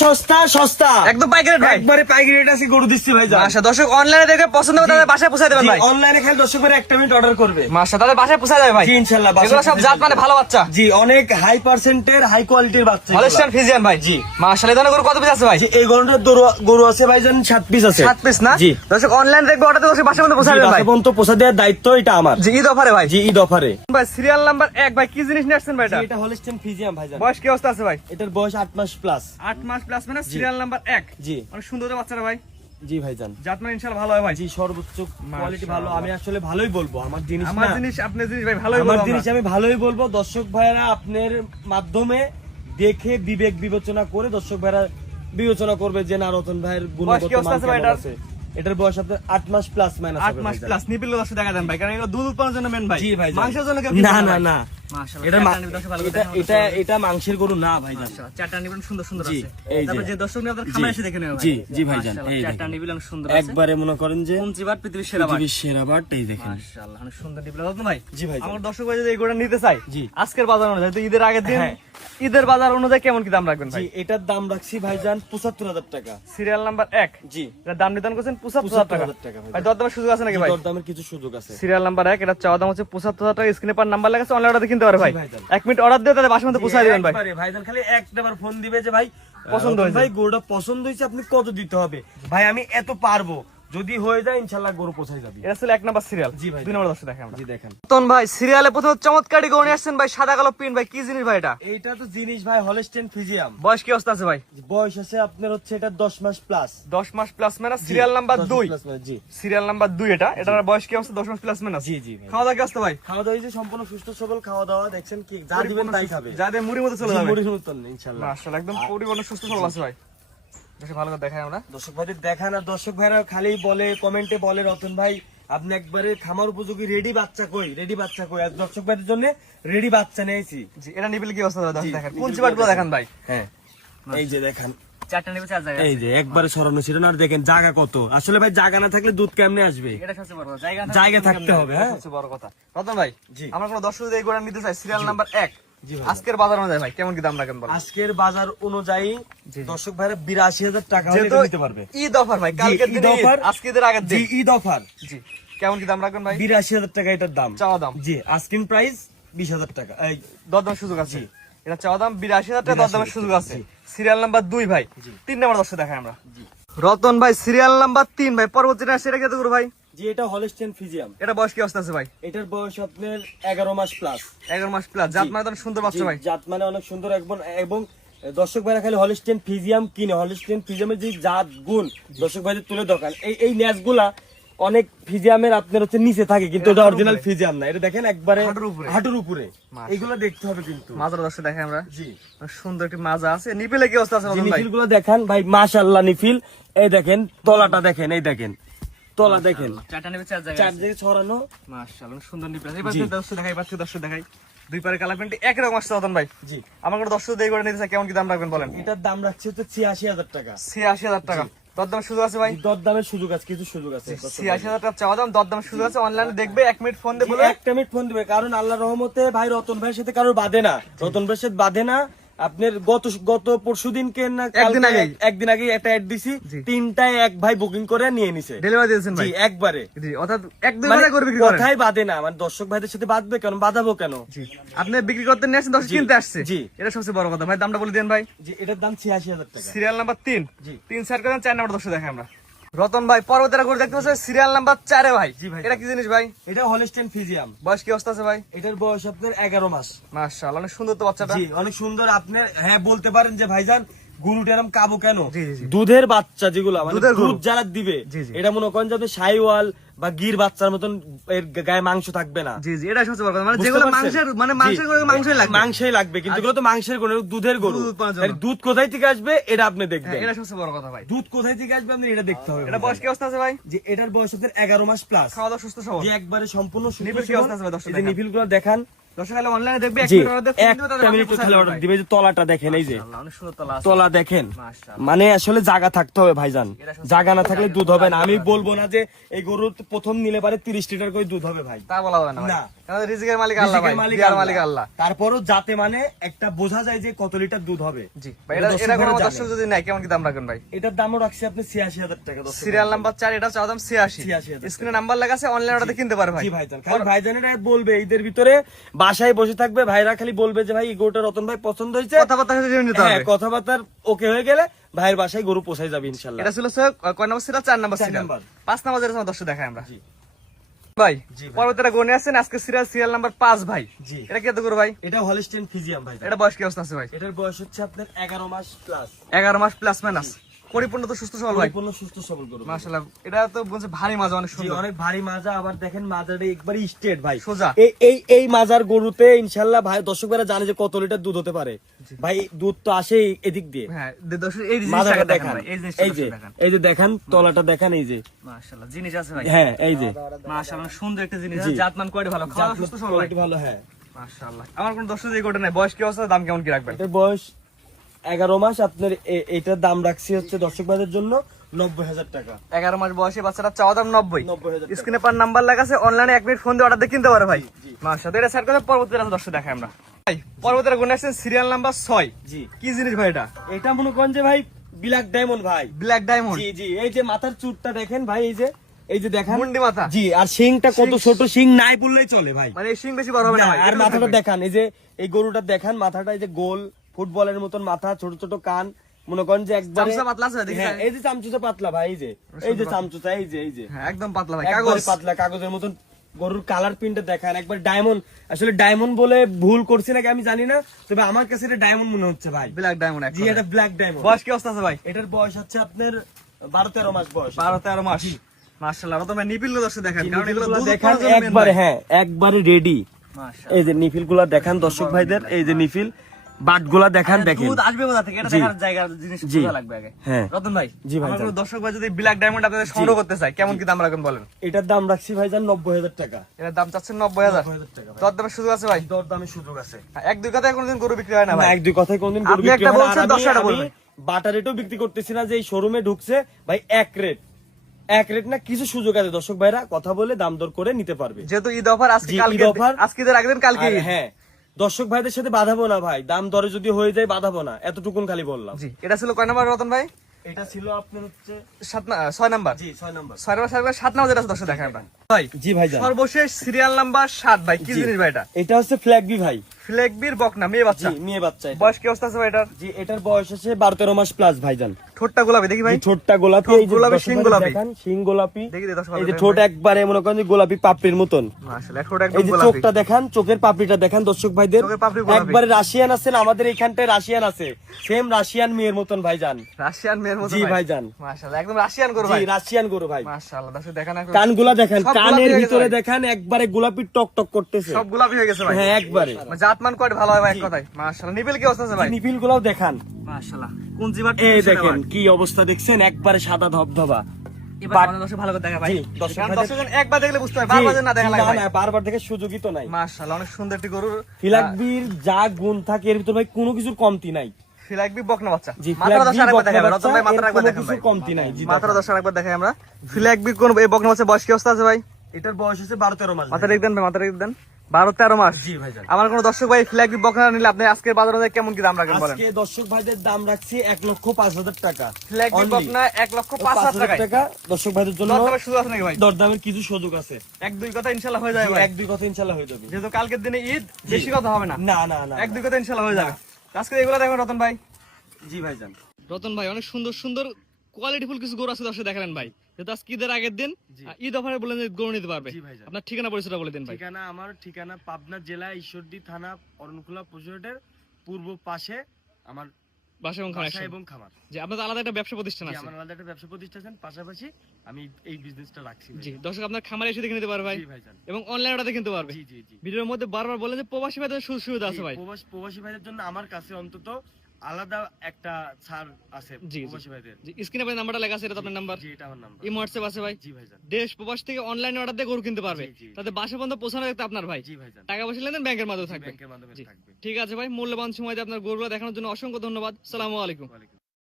সস্তা সস্তা একদম পাইকারি রেট ভাই, একবারে পাইকারি রেট আছে গরু দিচ্ছি ভাই। মাশা দর্শক অনলাইনে দেখে পছন্দ করে তাদের বাসায় পৌঁছে দেবেন ভাই। অনলাইনে খালি দর্শক করে একটা মিনিট অর্ডার করবে, মাশা তাদের বাসায় পৌঁছে যাবে ভাই। জি ইনশাআল্লাহ। এগুলো সব জাত মানে ভালো বাচ্চা, জি অনেক হাই পার্সেন্টের হাই কোয়ালিটির বাচ্চা, হলস্টাইন ফ্রিজিয়ান ভাই। জি মাশাআল্লাহ, এই ধরনের গরু কত পিস আছে ভাই? জি এই গরুটার গরু আছে ভাই জান 7 পিস আছে। 7 পিস না? জি দর্শক অনলাইন দেখবে অর্ডার দর্শক বাসার মধ্যে পৌঁছে দেবেন ভাই। পর্যন্ত পৌঁছে দেওয়ার দায়িত্ব এটা আমার। জি ঈদ অফারে ভাই। জি ঈদ অফারে ভাই সিরিয়াল নাম্বার 1 ভাই, কি জিনিস নিয়ে আসছেন ভাই? এটা হলস্টাইন ফ্রিজিয়ান ভাই জান। বয়স কি অবস্থা আছে ভাই? এটার বয়স 8 মাস প্লাস। 8 মাস প্লাস মানে সিরিয়াল নাম্বার 1। জি অনেক সুন্দর বাচ্চারা ভাই। জি ভাইজান, জাত মানে ইনশাআল্লাহ ভালো হয় ভাই। জি সর্বোচ্চ কোয়ালিটি ভালো। আমি আসলে ভালোই বলবো, আমার জিনিস আমার না, জিনিস আপনার জিনিস ভাই ভালোই আমার বলবো জিনিস আমরা। আমি ভালোই বলবো। দর্শক ভাইরা আপনার মাধ্যমে দেখে বিবেক বিবেচনা করে দর্শক ভাইরা বিবেচনা করবে যে না রতন ভাইয়ের বয়স কি গুণগত অবস্থা মান আছে ভাই কেমন এটার? আছে। এটার বয়স আপনার 8 মাস প্লাস মাইনাস 8 মাস প্লাস। নিপিল দর্শক দেখা দেন ভাই, কারণ এগুলো দুধ উৎপাদনের জন্য মেন ভাই। জি ভাই, মাংসের জন্য কেউ না কিনবে না ভাই। না, মাশাআল্লাহ, এটা চারটা নিপিল দর্শক ভালো করে এটা দেখানো এটা হচ্ছে। এটা মাংসের গরু না ভাই জান। মাশাআল্লাহ, চারটা নিপিল সুন্দর সুন্দর জি, আছে। এই যে। তারপর যে দর্শক নিয়ে আপনাদের জি, খামারে এসে দেখে নেবে ভাই। জি জি ভাইজান, মাশাআল্লাহ, এই চারটা দেখেন নিপিল অনেক সুন্দর আছে। একবারে মনে করেন যে পঞ্চিবার পৃথিবীর সেরা ভাই। পৃথিবীর সেরা বাট, এই দেখেন। মাশাআল্লাহ, অনেক সুন্দর নিপিল রতন ভাই। জি ভাই, আমার দর্শক ভাই যদি এই গরুটা নিতে চাই, জি। আজকের বাজার অনুযায়ী তো ঈদের আগের দিন, হ্যাঁ। ঈদের বাজার অনুযায়ী কেমন কি দাম রাখবেন জি ভাই? এটার দাম রাখছি ভাইজান 75,000 টাকা। Serial number 1। জি এটার দাম নির্ধারণ করছেন 75,000 টাকা। 75,000 টাকা ভাই দরদামের সুযোগ আছে নাকি ভাই? দরদামের কিছু সুযোগ আছে। সিরিয়াল নাম্বার 1, এটা চাওয়া দাম হচ্ছে 75,000 টাকা। স্ক্রিনে পার নাম্বার লেখা আছে, অনলাইন অর্ডার কিনতে পারে ভাই। জি ভাইজান। 1 মিনিট অর্ডার দিয়ে তাদের বাসার মধ্যে পৌঁছে দিবেন ভাই। একবারে ভাইজান খালি একটাবার ফোন দিবে যে ভাই পছন্দ হয়েছে। ভাই গরুটা পছন্দ হয়েছে, আপনি কত দিতে হবে ভাই, আমি এত পারবো, যদি হয়ে যায় ইনশাআল্লাহ গরু পৌঁছে যাবে। এটা ছিল 1 নাম্বার সিরিয়াল। জি ভাই। 2 নাম্বার দর্শক দেখেন আমরা। জি দেখেন, রতন ভাই সিরিয়ালে প্রথম চমৎকারী গরু নিয়ে আসছেন ভাই, সাদা কালো প্রিন্ট ভাই, কি জিনিস ভাই এটা? এইটা তো জিনিস ভাই হলস্টেইন ফ্রিজিয়াম। বয়স কি অবস্থা আছে ভাই? বয়স আছে আপনার হচ্ছে এটা 10 মাস প্লাস। 10 মাস প্লাস মানে সিরিয়াল নাম্বার 2। জি সিরিয়াল নাম্বার 2 এটা। এটার বয়স কি অবস্থা? 10 মাস প্লাস মানে। জি জি ভাই। খাওয়া দাওয়া কি অবস্থা ভাই? খাওয়া দাওয়া এই যে সম্পূর্ণ সুস্থ সবল খাওয়া দাওয়া, দেখছেন কি যা দিবেন তাই খাবে, যাদের মুড়ির মধ্যে চলে জি, যাবে। মুড়ির মতন ইনশাআল্লাহ। মাশাআল্লাহ, একদম পরিপূর্ণ সুস্থ সবল আছে ভাই। বেশ ভালো করে দেখাই আমরা। দর্শক ভাইদের দেখান, আর দর্শক ভাইরা খালি বলে কমেন্টে বলে রতন ভাই আপনি একবারে খামার উপযোগী রেডি বাচ্চা কই, রেডি বাচ্চা কই। আর দর্শক ভাইদের জন্য রেডি বাচ্চা নিয়েছি। জি, এটা নিপিল কি অবস্থা ভাই? জি, দেখেন নিপিল কোন চিবাটগুলো দেখেন। দেখেন ভাই। হ্যাঁ এই যে দেখেন, চারটা নিপিল চার জায়গা। এই যে একবারে সরানো ছিল না। আর দেখেন জায়গা কত, আসলে ভাই জায়গা না থাকলে দুধ কেমনে আসবে, এটা সবচেয়ে বড় কথা। জায়গা থাকতে হবে। হ্যাঁ সবচেয়ে বড় কথা। রতন ভাই, জি। আমরা কোন দর্শক যদি এই গোড়া নিতে চাই সিরিয়াল নাম্বার 1, জি ভাই। আজকের বাজার অনুযায়ী ভাই কেমন কি দাম রাখেন বলেন? আজকের বাজার অনুযায়ী জি। দর্শক ভাইরা 82,000 টাকা হলে যেহেতু এটা নিতে পারবে। ঈদ অফার ভাই, কালকের ঈদ দিন ঈদ, অফার, আজকে ঈদের আগের জি দিন। ঈদ অফার। জি, কেমন কি দাম রাখবেন ভাই? 82,000 টাকা এটার দাম, চাওয়া দাম। জি আস্কিং প্রাইস 20,000 টাকা। এই দরদামের সুযোগ আছে। জি। এটা চাওয়া দাম 82,000 টাকা, দরদামের সুযোগ আছে। সিরিয়াল নাম্বার 2 ভাই। জি। 3 নাম্বার দর্শক দেখাই আমরা। রতন ভাই সিরিয়াল নাম্বার 3 ভাই, পরবর্তীটা সেটা কত করে ভাই? জি এটা হলস্টেইন ফ্রিজিয়াম। এটা বয়স কি অবস্থা আছে ভাই? এটার বয়স আপনার 11 মাস প্লাস। 11 মাস প্লাস। জাত জি। মানে তো অনেক সুন্দর বাচ্চা জি, ভাই। জাত মানে অনেক সুন্দর এবং দর্শক ভাইরা খালি হলস্টেইন ফ্রিজিয়াম কিনে, হলস্টেইন ফ্রিজিয়ামের যে জাত গুণ দর্শক ভাইদের তুলে দরকার। এই ন্যাসগুলা অনেক ফ্রিজিয়ামের আপনার হচ্ছে নিচে থাকে, কিন্তু এটা হাঁটুর অরিজিনাল উপরে। ফ্রিজিয়াম না। এটা দেখেন একবারে হাঁটুর উপরে। হাঁটুর উপরে। মাশাআল্লাহ। এগুলো দেখতে হবে কিন্তু। মাজার দর্শক দেখাই আমরা। জি অনেক সুন্দর একটি মাজা আছে। নিপিলে কি অবস্থা আছে রতন ভাই? নিফিলগুলো দেখেন ভাই, মাশাআল্লাহ নিফিল। এই দেখেন তলাটা দেখেন, এই দেখেন তলা দেখেন, চারটা নিপিল চার জায়গা চার আছে। জায়গায় ছড়ানো। মাশাআল্লাহ, সুন্দর নিপিল আছে। এবার জি। দর্শক দেখাই, পাচ্ছি দর্শক দেখাই। দুই পারে কালার প্যান্ট একই রকম আসছে রতন ভাই। জি আমার কোনো দর্শক দিয়ে করে নিতে চাই, কেমন কি দাম রাখবেন বলেন? এটার দাম রাখছে হচ্ছে 86,000 টাকা। 86,000 টাকা। দরদামের সুযোগ আছে ভাই? দরদামের সুযোগ আছে, কিছু সুযোগ আছে। 86,000 টাকা চাওয়া দাম, দরদামের সুযোগ আছে। অনলাইনে দেখবে, 1 মিনিট ফোন দিয়ে বলে। একটা মিনিট ফোন দিবে, কারণ আল্লাহর রহমতে ভাই রতন ভাইয়ের সাথে কারোর বাঁধে না, রতন ভাইয়ের সাথে বাঁধে না। আপনার গত পরশুদিনকে না একদিন আগে একটা অ্যাড দিছি, জি। 3টায় এক ভাই বুকিং করে নিয়ে নিছে। ডেলিভারি দিয়েছেন ভাই? জি একবারে, জি, অর্থাৎ 1-2 মানে ঘন্টা করে বিক্রি করেন। কথাই বাঁধে না, মানে দর্শক ভাইদের সাথে বাঁধবে কেন, বাঁধাবো কেন। জি, আপনি বিক্রি করতে নিয়ে আসছেন, দর্শক জি, কিনতে আসছে। জি। এটা সবচেয়ে বড় কথা ভাই। দামটা বলে দেন ভাই। জি এটার দাম 86,000 টাকা। Serial number 3। জি। 3 সাইড করেন, 4 নাম্বার দর্শক দেখাই আমরা। রতন ভাই পরবর্তীটা করে দেখতে পাচ্ছেন সিরিয়াল নাম্বার 4 ভাই। জি ভাই। এটা কি জিনিস ভাই? এটা হলস্টেইন ফ্রিজিয়াম। বয়স কি অবস্থা আছে ভাই? এটার বয়স আপনার 11 মাস। মাশাআল্লাহ, অনেক সুন্দর তো বাচ্চাটা। জি অনেক সুন্দর। আপনার হ্যাঁ বলতে পারেন যে ভাইজান গরুটা এরকম কাবো কেন, জি, জি, জি। দুধের বাচ্চা যেগুলো মানে দুধের গরু। দুধ যারা দিবে, জি, জি। এটা মনে করেন যে আপনি শাইওয়াল বা গির বাচ্চার মতন এর গায়ে মাংস থাকবে না। জি জি, এটা সবচেয়ে বড় কথা। মানে বুঝতে যেগুলো পারছেন? মাংসের মানে জি। মাংসের করে মাংসই লাগবে। মাংসই লাগবে, কিন্তু এগুলো তো মাংসের গরু, দুধের গরু। দুধ উৎপাদনের জন্য। তাহলে দুধ কোথায় থেকে আসবে এটা আপনি হ্যাঁ, দেখবেন, এটা সবচেয়ে বড় কথা ভাই। দুধ কোথায় থেকে আসবে আপনি এটা দেখতে হবে। এটা বয়স কি অবস্থা আছে ভাই? যে এটার বয়স আপনার 11 মাস প্লাস। খাওয়া দাওয়া সুস্থ সবল। যে একবারে সম্পূর্ণ সুস্থ নিপিল কি সবল। অবস্থা আছে ভাই? দর্শক এই যে দেখান। নিপিলগুলো দেখান, দর্শক খালি অনলাইনে দেখবে এক জি মিনিট অর্ডার দেবে একটা মিনিট খালি অর্ডার দিবে, যে তলাটা দেখেন, এই যে অনেক সুন্দর তলা আছে তলা দেখেন, মাশাআল্লাহ। মানে আসলে জায়গা থাকতে হবে ভাইজান, জায়গা না থাকলে দুধ হবে না। আমি বলবো না যে এই গরু প্রথম নিলে পারে 30 লিটার করে দুধ হবে ভাই, তা বলা হয় না ভাই। না। কারণ রিজিকের মালিক আল্লাহ ভাই, রিজিকের মালিক দেওয়ার আল্লাহ। মালিক আল্লাহ। তারপরও যাতে মানে একটা বোঝা যায় যে কত লিটার দুধ হবে। জি ভাই, এটা দর্শক এটা কোনো ভাইরা জানে। দর্শক যদি নাই কেমন কি দাম রাখবেন ভাই? এটার দামও রাখছি আপনি 86,000 টাকা। সিরিয়াল নাম্বার 4, এটা চাওয়া দাম 86। 86,000 স্ক্রিনে নাম্বার লেখা আছে, অনলাইন অর্ডার কিনতে পারে ভাই। জি ভাইজান, খালি ভাইজানেরা বলবে ঈদের ভিতরে বাসায় বসে থাকবে, ভাইরা খালি বলবে যে ভাই এই গরুটা রতন ভাই পছন্দ হয়েছে, কথাবার্তা হয়ে জেনে নিতে হ্যাঁ হবে। কথাবার্তা ওকে হয়ে গেলে ভাইয়ের বাসায় গরু পৌঁছায় যাবে ইনশাল্লাহ। এটা ছিল স্যার কয় number serial? 4 number 4 serial. Number. 5 number যেটা আমার দর্শক দেখাই আমরা। জি ভাই জি ভাই। পরবর্তীটা গনে আছেন আজকে সিরিয়াল নাম্বার 5 ভাই। জি এটা কি এত করে ভাই? এটা হলিস্টিয়ান ফিজিয়াম ভাই। এটা বয়স কি অবস্থা আছে ভাই? এটার বয়স হচ্ছে আপনার 11 মাস প্লাস, 11 মাস প্লাস মাইনাস, পরিপূর্ণ তো সুস্থ সবল ভাই। পরিপূর্ণ সুস্থ সবল গরু। মাশাআল্লাহ, এটা তো বলছে ভারী মাজা, অনেক জি সুন্দর। অনেক ভারী মাজা, আবার দেখেন মাজাটা একবারই স্ট্রেট ভাই, সোজা। এই মাজার গরুতে ইনশাল্লাহ ভাই দর্শকরা জানে যে কত লিটার দুধ হতে পারে ভাই, দুধ তো আসে এদিক দিয়ে। হ্যাঁ, দর্শক এই মাজাটা জিনিসটা দেখান, দেখেন ভাই, এই জিনিসটা এই যে দেখেন। এই যে দেখেন তলাটা দেখেন, এই যে মাশাআল্লাহ জিনিস আছে ভাই। হ্যাঁ এই যে মাশাআল্লাহ সুন্দর একটা জিনিস, জি। জাতমান কোয়ালিটি ভালো, খাওয়া সুস্থ সবল ভাই। কোয়ালিটি ভালো, হ্যাঁ। মাশাআল্লাহ। আমার কোন দর্শক এই কোটা নাই, বয়স কি অবস্থা, দাম কেমন কি রাখবেন? এটার বয়স 11 মাস, আপনার এটার দাম রাখছি হচ্ছে দর্শক ভাইদের জন্য 90,000 টাকা। 11 মাস বয়সী বাচ্চাটা চাওয়া দাম 90। 90,000 টাকা। স্ক্রিনে পার নাম্বার লেখা আছে, অনলাইনে 1 মিনিট ফোন দিয়ে অর্ডার দিয়ে কিনতে পারে ভাই। মাশাআল্লাহ, এটা স্যার কথা পরবর্তী রাতে দর্শক দেখাই আমরা। ভাই পরবর্তীটা গুণ আসছে সিরিয়াল নাম্বার 6। জি কি জিনিস ভাই এটা? এটা মনে করেন যে ভাই ব্ল্যাক ডায়মন্ড ভাই। Black diamond. জি জি, এই যে মাথার চুটটা দেখেন ভাই, এই যে দেখেন মুন্ডি মাথা। জি, আর শিংটা কত ছোট, শিং নাই বললেই চলে ভাই। মানে শিং বেশি বড় হবে না ভাই। আর এটুকু মাথাটা থাকবে। দেখান, এই যে এই গরুটা দেখান, মাথাটা এই যে গোল ফুটবলের মতন মাথা, ছোট ছোট কান, মনে করেন যে একবারে চামচা পাতলা আছে, দেখি হ্যাঁ, তাই। এই যে চামচুচা পাতলা ভাই, এই যে চামচুচা, এই যে হ্যাঁ, একদম পাতলা ভাই, একবারে কাগজ। পাতলা কাগজের মতন। গরুর কালার প্রিন্টটা দেখান একবার, ডায়মন্ড। আসলে ডায়মন্ড বলে ভুল করছি নাকি আমি জানি না, তবে আমার কাছে এটা ডায়মন্ড মনে হচ্ছে ভাই। Black diamond. জি এটা ব্ল্যাক ডায়মন্ড। বয়স কি অবস্থা আছে ভাই? এটার বয়স হচ্ছে আপনার 12-13 মাস বয়স। 12-13 মাস। মাশাআল্লাহ, রতন ভাই নিপিল দর্শক দেখেন, কারণ এগুলো নিপিলগুলো দুধ দেখান উৎপাদনের main একবারে, ভাই। হ্যাঁ একবারে রেডি। মাশাআল্লাহ। এই যে নিফিল গুলা দেখান দর্শক ভাইদের, এই যে নিফিল বাট গুলা দেখান, দেখেন দুধ আসবে কোথা থেকে, এটা জি। দেখার জায়গা জিনিস জি। বোঝা লাগবে আগে। হ্যাঁ। রতন ভাই, জি ভাই, আমার যান। কোনো দর্শক ভাই যদি ব্ল্যাক ডায়মন্ড আপনাদের সংগ্রহ করতে চায়, কেমন কি দাম রাখবেন বলেন? এটার দাম রাখছি ভাইজান 90,000 টাকা। এটার দাম চাচ্ছেন 90,000। 90,000 টাকা ভাই। দর দামের সুযোগ আছে ভাই? দর দামের সুযোগ আছে। এক দুই কথায় কোনোদিন গরু বিক্রি হয় না না, ভাই। এক দুই কথায় কোনদিন গরু আপনি বিক্রি একটা হয় না, বলছেন, আর 10 টাকা আমি বলবেন। বাটা রেটও বিক্রি করতেছি না, যে এই শোরুমে ঢুকছে ভাই এক রেট না, কিছু সুযোগ আছে, দর্শক ভাইরা কথা বলে দাম দর করে নিতে পারবে। যেহেতু ঈদ অফার আজকে, জি, কালকে ঈদ offer। আজকে ঈদের আগের দিন, কালকে আর ঈদ। হ্যাঁ, দর্শক ভাইদের সাথে বাঁধাবো না ভাই, দাম দরে যদি হয়ে যায় বাঁধাবো না, এতটুকুন খালি বললাম। জি, এটা ছিল কয় নাম্বার রতন ভাই? এটা ছিল আপনার হচ্ছে 6 নাম্বার। জি 6 নাম্বার। 7 নাম্বার যেটা আছে দর্শক দেখাই আমরা। ভাই জি ভাইজান, সর্বশেষ সিরিয়াল নাম্বার 7 ভাই, কি জি। জিনিস ভাই এটা? এটা হচ্ছে ফ্ল্যাগবি ভাই। ফ্লেকবির বকনা, মেয়ে বাচ্চা। জি মেয়ে বাচ্চা এটা। বয়স কি অবস্থা আছে ভাই এটার? জি এটার বয়স হচ্ছে 12-13 মাস প্লাস ভাইজান। ঠোঁটটা গোলাপি দেখি ভাই। জি, ঠোঁটটা গোলাপি, ঠোঁট এই যে গোলাপি, দর্শক শিং ভাইরা গোলাপি। দেখান, শিং গোলাপি। দেখি দে দর্শক এই যে ভাই। ঠোঁট একবারে মনে করেন যে গোলাপি পাপড়ির মতন। মাশাআল্লাহ, ঠোঁট এই একদম যে গোলাপি। চোখটা দেখান, চোখের পাপড়িটা দেখান দর্শক ভাইদের, চোখের পাপড়ি গোলাপি। একবারে রাশিয়ান আছেন, আমাদের এখানটায় রাশিয়ান আছে, সেম রাশিয়ান মেয়ের মতন ভাইজান। রাশিয়ান মেয়ের মতো জি ভাই। ভাইজান, মাশাআল্লাহ, একদম রাশিয়ান গরু জি ভাই। রাশিয়ান গরু ভাই। মাশাআল্লাহ, দর্শক দেখান একটু। কানগুলা দেখেন, সব গোলাপি কানের হয়ে গেছে ভিতরে ভাই। দেখেন একবারে গোলাপি টক টক করতেছে। সব গোলাপি হয়ে গেছে ভাই। হ্যাঁ একবারে। মানে জাতমান কোয়ালিটি ভালো হয় ভাই, এক কথায়। মাশাআল্লাহ, নিপিল কি অবস্থা আছে ভাই? নিপিল গুলাও দেখান, মাশাআল্লাহ, কোন জিবার? এই দেখেন কি অবস্থা দেখছেন, একবারে সাদা ধবধবা। এবার আমাদের দর্শক ভালো করে দেখা ভাই। জি, দর্শক কারণ ভাইদের- দর্শকজন একবার দেখলে বুঝতে হয়, বারবার যেন না দেখা জি, লাগে ভাই। না, বারবার দেখে সুযোগই তো নাই। মাশাআল্লাহ, অনেক সুন্দর একটি গরু। ফিলাকবির যা গুণ থাকে এর ভিতর ভাই কোনো কিছুর কমতি নাই। ফিলাকবি বকনা বাচ্চা। জি, মাথাটা ফিলাকবি দর্শক একবার বকনা দেখাবেন, বাচ্চা, রতন ভাই মাথাটা এর একবার কোনো দেখান ভাই। কিছুর কমতি নাই। জি, মাথাটা দেখান। দর্শক একবার দেখাই আমরা। ফিলাকবি কোন এই বকনা বাচ্চা বয়স কি অবস্থা আছে ভাই? এটার বয়স হচ্ছে 12-13 মাস। মাথা রেখ দেন ভাই, মাথা রেখ দেন। 12-13 মাস। জি ভাইজান। আমার কোন দর্শক ভাই ফিলাকবি বকনা নিলে আপনি আজকের বাজারে অনুযায়ী কেমন কি দাম রাখবেন বলেন? আজকে দর্শক ভাইদের দাম রাখছি 1,05,000 টাকা। ফিলাকবি Only। বকনা 1,05,000 টাকা। টাকা দর্শক ভাইদের জন্য দরদামের সুযোগ আছে নাকি ভাই? দরদামের কিছু সুযোগ আছে। এক দুই কথা ইনশাআল্লাহ হয়ে যাবে ভাই। এক দুই কথা ইনশাআল্লাহ হয়ে যাবে। যেহেতু কালকের দিনে ঈদ, বেশি কথা হবে না। না না না এক দুই কথা ইনশাআল্লাহ হয়ে যাবে। আজকে এগুলো দেখেন রতন ভাই। জি ভাইজান। রতন ভাই, অনেক সুন্দর সুন্দর কোয়ালিটিফুল কিছু গরু আছে দর্শক দেখালেন ভাই। যেহেতু আজকে ঈদের আগের দিন, ঈদ অফারে বলেন যে গরু নিতে পারবে। জি ভাইজান। আপনার ঠিকানা পরিচয়টা বলে দিন ভাই। ঠিকানা আমার ঠিকানা পাবনা জেলা ঈশ্বরদী থানা অরণখোলা পশুহাটের পূর্ব পাশে আমার বাসা এবং খামার বাসা একসাথে। এবং খামার। যে আপনাদের আলাদা একটা ব্যবসা প্রতিষ্ঠান জি, আছে। আমার আলাদা একটা ব্যবসা প্রতিষ্ঠান, পাশাপাশি আমি এই বিজনেসটা রাখছি। জি, দর্শক আপনার খামারে এসে দেখে নিতে পারবে ভাই, জি ভাইজান। এবং অনলাইন অর্ডার কিনতে পারবে। জি জি জি। ভিডিওর মধ্যে বারবার বলেন যে প্রবাসী ভাইদের সুযোগ সুবিধা আছে ভাই। প্রবাসী ভাইদের জন্য আমার কাছে অন্তত আলাদা একটা ছাড় আছে জি, জি। প্রবাসী ভাইদের। জি, স্ক্রিনে ভাই নাম্বারটা লেখা আছে, এটা তো আপনার নাম্বার। জি, এটা আমার নাম্বার। এই হোয়াটসঅ্যাপ আছে ভাই? জি ভাইজান। দেশ প্রবাস থেকে অনলাইনে অর্ডার দিয়ে গরু কিনতে পারবে, জি, জি। তাতে বাসা পর্যন্ত পৌঁছানো দেখতে আপনার ভাই। জি ভাইজান। টাকা পয়সা লেনদেন ব্যাংকের মাধ্যমে জি, থাকবে। ব্যাংকের মাধ্যমে জি। থাকবে। ঠিক আছে ভাই, মূল্যবান সময় দিয়ে আপনার গরুগুলো দেখানোর জন্য অসংখ্য ধন্যবাদ। সালামু আলাইকুম। ওয়ালাইকুম।